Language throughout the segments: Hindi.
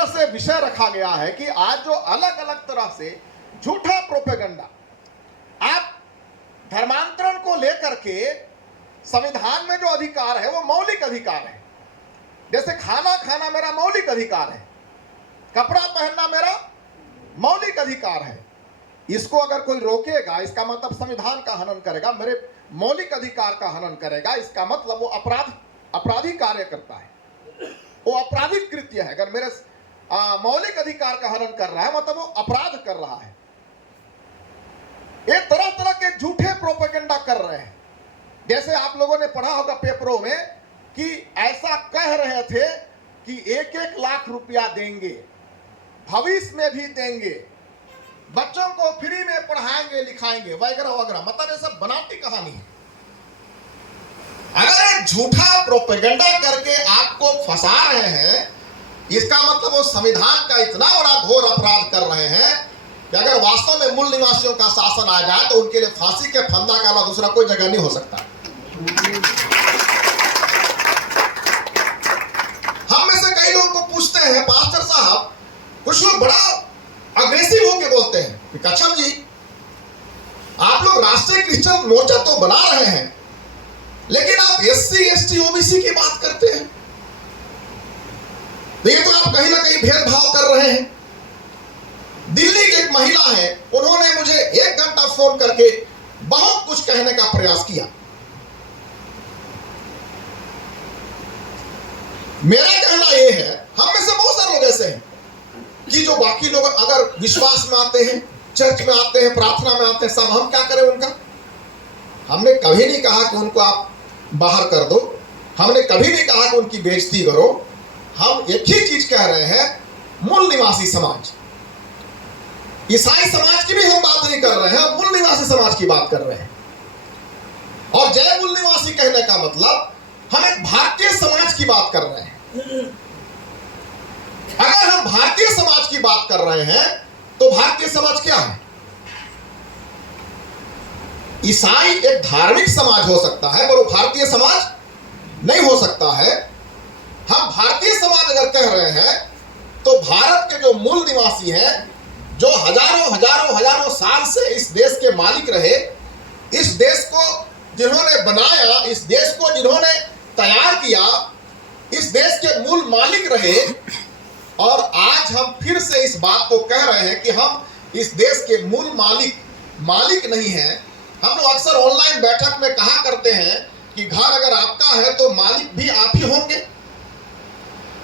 तरह से विषय रखा गया है कि आज जो अलग अलग तरह से झूठा प्रोपेगेंडा, आप धर्मांतरण को लेकर के संविधान में जो अधिकार है वो मौलिक अधिकार है। जैसे खाना खाना मेरा मौलिक अधिकार है, कपड़ा पहनना मेरा मौलिक अधिकार है। इसको अगर कोई रोकेगा, इसका मतलब संविधान का हनन करेगा, मेरे मौलिक अधिकार का हनन करेगा, इसका मतलब वो अपराधी कार्य करता है, वो आपराधिक कृत्य है। अगर मेरे मौलिक अधिकार का हनन कर रहा है मतलब वो अपराध कर रहा है। ये तरह तरह के झूठे प्रोपेगेंडा कर रहे हैं। जैसे आप लोगों ने पढ़ा होगा पेपरों में कि ऐसा कह रहे थे कि 1-1 लाख रुपया देंगे, भविष्य में भी देंगे, बच्चों को फ्री में पढ़ाएंगे लिखाएंगे वगैरह वगैरह। मतलब ये सब बनावटी कहानी है। अगर झूठा प्रोपेगेंडा करके आपको फंसा रहे हैं, इसका मतलब वो संविधान का इतना बड़ा घोर अपराध कर रहे हैं कि अगर वास्तव में मूल निवासियों का शासन आ जाए तो उनके लिए फांसी के फंदा के अलावा दूसरा कोई जगह नहीं हो सकता। हम में से कई लोगों को पूछते हैं, पास्टर साहब, कुछ लोग बड़ा अग्रेसिव होकर बोलते हैं कि कच्छप जी, आप लोग राष्ट्रीय क्रिश्चियन मोर्चा तो बना रहे हैं, लेकिन आप SC ST OBC की बात करते हैं, तो ये तो आप कहीं ना कहीं भेदभाव कर रहे हैं। दिल्ली की एक महिला है, उन्होंने मुझे 1 घंटा फोन करके बहुत कुछ कहने का प्रयास किया। मेरा कहना यह है, हम में से बहुत सारे लोग ऐसे हैं कि जो बाकी लोग अगर विश्वास में आते हैं, चर्च में आते हैं, प्रार्थना में आते हैं, सब हम क्या करें उनका? हमने कभी नहीं कहा कि उनको आप बाहर कर दो, हमने कभी नहीं कहा कि उनकी बेइज्जती करो। हम एक ही चीज कह रहे हैं, मूल निवासी समाज, ईसाई समाज की भी हम बात नहीं कर रहे हैं, हम मूल निवासी समाज की बात कर रहे हैं। और जय मूल निवासी कहने का मतलब हम एक भारतीय समाज की बात कर रहे हैं। अगर हम भारतीय समाज की बात कर रहे हैं तो भारतीय समाज क्या है? ईसाई एक धार्मिक समाज हो सकता है, पर वो भारतीय समाज नहीं हो सकता है। हम भारतीय समाज अगर कह रहे हैं तो भारत के जो मूल निवासी हैं, जो हजारों साल से इस देश के मालिक रहे, इस देश को जिन्होंने बनाया, इस देश को जिन्होंने तैयार किया, इस देश के मूल मालिक रहे, और आज हम फिर से इस बात को कह रहे हैं कि हम इस देश के मूल मालिक नहीं हैं। हम लोग अक्सर ऑनलाइन बैठक में कहा करते हैं कि घर अगर आपका है तो मालिक भी आप ही होंगे,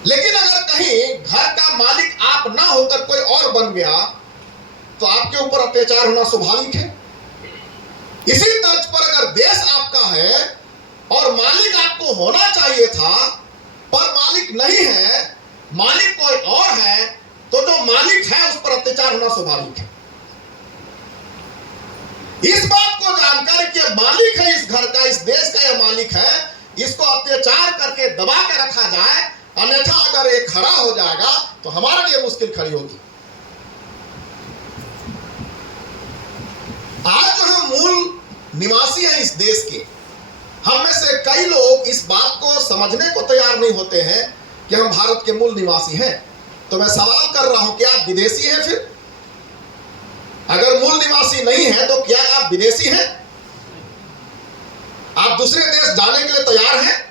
लेकिन अगर कहीं घर का मालिक आप ना होकर कोई और बन गया तो आपके ऊपर अत्याचार होना स्वाभाविक है। इसी तर्ज पर अगर देश आपका है और मालिक आपको होना चाहिए था, पर मालिक नहीं है, मालिक कोई और है, तो जो मालिक है उस पर अत्याचार होना स्वाभाविक है। इस बात को जानकर कि मालिक है इस घर का, इस देश का यह मालिक है, इसको अत्याचार करके दबा के रखा जाए, अन्यथा अगर ये खड़ा हो जाएगा तो हमारे लिए मुश्किल खड़ी होगी। आज जो हम मूल निवासी हैं इस देश के, हम में से कई लोग इस बात को समझने को तैयार नहीं होते हैं कि हम भारत के मूल निवासी हैं। तो मैं सवाल कर रहा हूं कि आप विदेशी हैं? फिर अगर मूल निवासी नहीं है तो क्या आप विदेशी हैं? आप दूसरे देश जाने के लिए तैयार हैं?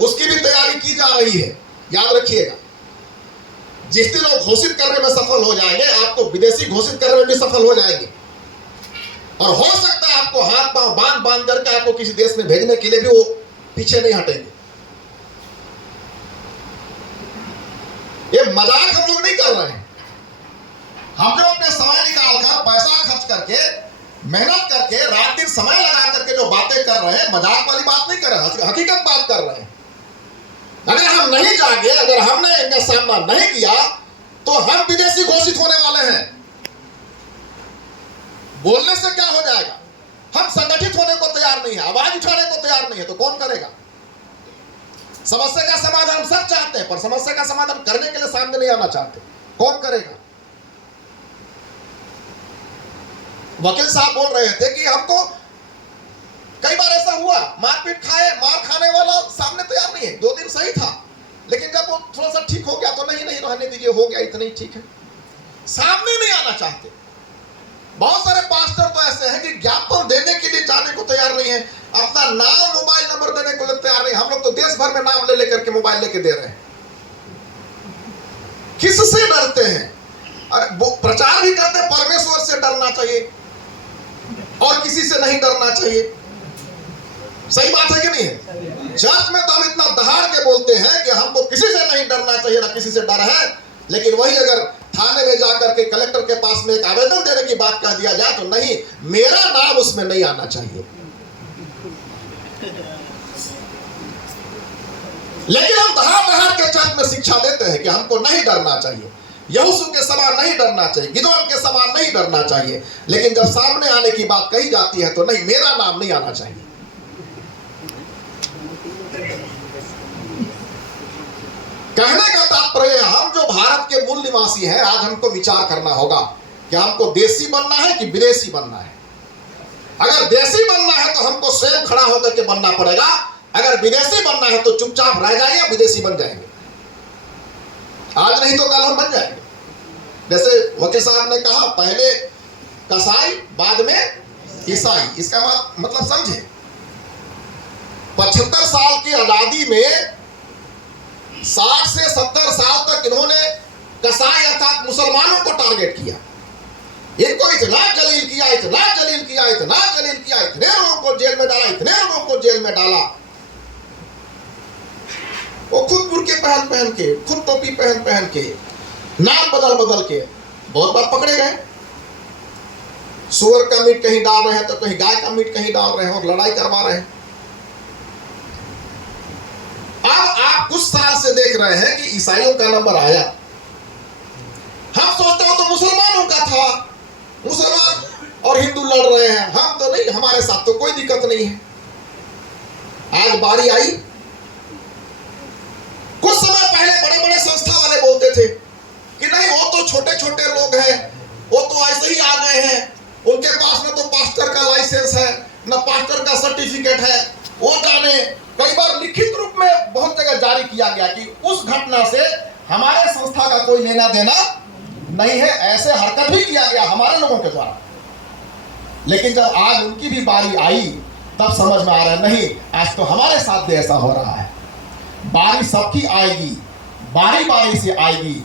उसकी भी तैयारी की जा रही है। याद रखिएगा, जिस दिन लोग घोषित करने में सफल हो जाएंगे, आपको विदेशी घोषित करने में भी सफल हो जाएंगे, और हो सकता है आपको हाथ पांव बांध करके आपको किसी देश में भेजने के लिए भी वो पीछे नहीं हटेंगे। ये मजाक हम लोग नहीं कर रहे हैं। हम जो अपने समय निकालकर, पैसा खर्च करके, मेहनत करके, रात दिन समय लगा करके जो बातें कर रहे हैं, मजाक वाली बात नहीं कर रहे हैं, हकीकत बात कर रहे हैं। अगर हम नहीं जागे, अगर हमने इनका सामना नहीं किया तो हम विदेशी घोषित होने वाले हैं। बोलने से क्या हो जाएगा? हम संगठित होने को तैयार नहीं है, आवाज उठाने को तैयार नहीं है, तो कौन करेगा? समस्या का समाधान हम सब चाहते हैं, पर समस्या का समाधान करने के लिए सामने नहीं आना चाहते। कौन करेगा? वकील साहब बोल रहे थे कि हमको कई बार ऐसा हुआ, मारपीट मार खाने वाला सामने तैयार नहीं है। 2 दिन सही था, लेकिन जब वो थोड़ा सा ठीक हो गया तो नहीं रहने दीजिए, हो गया इतना ही ठीक है। सामने नहीं आना चाहते। बहुत सारे पास्टर तो ऐसे हैं कि ज्ञापन देने के लिए जाने को तैयार नहीं है, अपना नाम मोबाइल नंबर देने को तैयार नहीं। हम लोग तो देश भर में नाम ले लेकर के मोबाइल लेके दे रहे हैं। किससे डरते हैं? अरे वो प्रचार भी करते हैं परमेश्वर से डरना चाहिए और किसी से नहीं डरना चाहिए। सही बात है कि नहीं है? चर्च में तो हम इतना दहाड़ के बोलते हैं कि हमको किसी से नहीं डरना चाहिए, ना किसी से डर है, लेकिन वही अगर थाने में जाकर के कलेक्टर के पास में एक आवेदन देने की बात कह दिया जाए तो नहीं, मेरा नाम उसमें नहीं आना चाहिए। लेकिन हम दहाड़ के चर्च में शिक्षा देते हैं कि हमको नहीं डरना चाहिए, यहोशू के समान नहीं डरना चाहिए, गिदोन के समान नहीं डरना चाहिए, लेकिन जब सामने आने की बात कही जाती है तो नहीं, मेरा नाम नहीं आना चाहिए। कहने का तात्पर्य हम जो भारत के मूल निवासी हैं, आज हमको विचार करना होगा कि हमको देशी बनना है कि विदेशी बनना है। अगर देशी बनना है तो हमको स्वयं खड़ा होकर के बनना पड़ेगा, अगर विदेशी बनना है तो चुपचाप रह जाइए, विदेशी बन जाएंगे। आज नहीं तो कल हम बन जाएंगे। जैसे वकील साहब ने कहा, पहले कसाई बाद में ईसाई। इसका मतलब समझे, 75 साल की आजादी में 60 से 70 साल तक इन्होंने कसाई अर्थात मुसलमानों को टारगेट किया। इनको इतना जलील किया, इतना जलील किया, इतना जलील किया, इतने लोगों को जेल में डाला, इतने लोगों को जेल में डाला। वो खुद बुर्के पहन के, खुद टोपी पहन के, नाम बदल के बहुत बार पकड़े गए। सुअर का मीट कहीं डाल रहे हैं तो कहीं गाय का मीट कहीं डाल रहे हैं और लड़ाई करवा रहे हैं। अब आप कुछ साल से देख रहे हैं कि ईसाइयों का नंबर आया। हम सोचते हो तो मुसलमानों का था, मुसलमान और हिंदू लड़ रहे हैं, हम तो नहीं, हमारे साथ तो कोई दिक्कत नहीं है। आज बारी आई। कुछ समय पहले बड़े बड़े संस्था वाले बोलते थे कि नहीं, वो तो छोटे छोटे लोग हैं, वो तो ऐसे ही आ गए हैं, उनके पास न तो पास्टर का लाइसेंस है, न पास्टर का सर्टिफिकेट है, वो जाने। कई बार लिखित रूप में बहुत जगह जारी किया गया कि उस घटना से हमारे संस्था का कोई लेना देना नहीं है, ऐसे हरकत भी किया गया हमारे लोगों के द्वारा। लेकिन जब आज उनकी भी बारी आई तब समझ में आ रहा है, नहीं, आज तो हमारे साथ भी ऐसा हो रहा है। बारी सबकी आएगी, बारी बारी से आएगी।